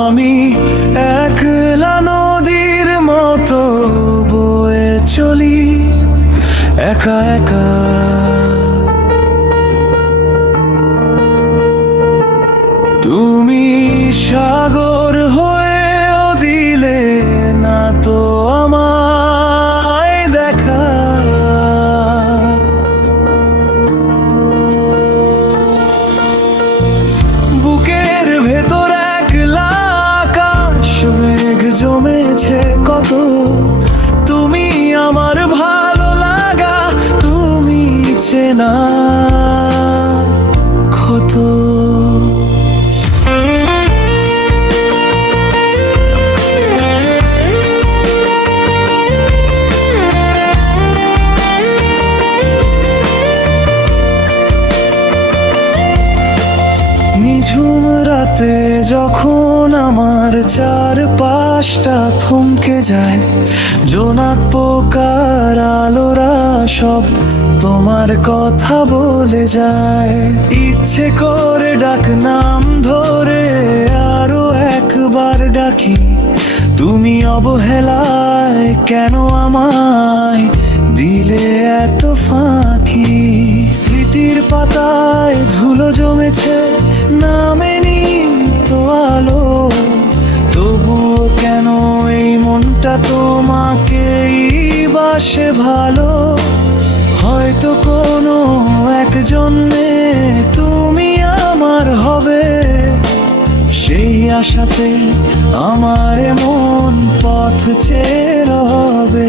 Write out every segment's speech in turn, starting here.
আমি একলা নদীর মতো বয়ে চলি একা একা, তুমি সাগর হয়েও দিলে না তো আমায় দেখা। বুকের ভেতর একলা আকাশ মেঘ জমেছে কত, তুমি আমার ভালো লাগা, তুমি চেনা ক্ষত। নিঝুম রাতে যখন আমার চারপাশটা থমকে যায়, জোনাক পোকার আলোরা সব তোমার কথা বলে যায়। ইচ্ছে করে ডাক নাম ধরে আরো একবার ডাকি, তুমি অবহেলায় কেন আমায় দিলে এত ফাঁকি। স্মৃতির পাতায় ধুলো জমেছে, নামেনি তো আলো, তবুও কেন এই মনটা তোমাকেই বাসে ভালো। হয়তো কোনো এক জন্মে তুমি আমার হবে, সেই আশাতে আমার মন পথ চেয়ে রবে।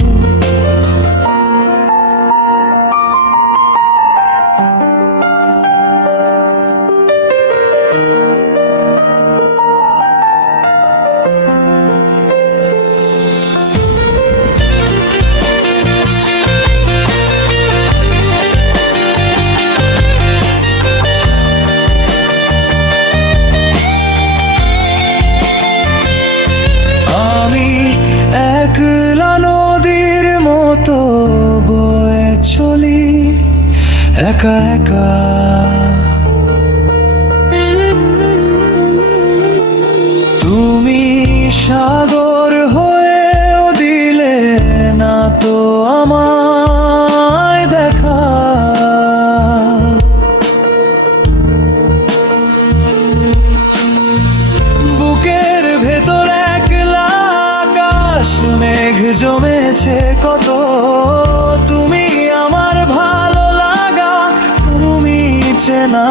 একলা নদীর মতো বয়ে চলি একা একা, তুমি সাগর হয়েও দিলে না তো আমায় দেখা। বুকের ভেতর একলা আকাশ মেঘ জমেছে কত, তুমি আমার ভালো লাগা, তুমি চেনা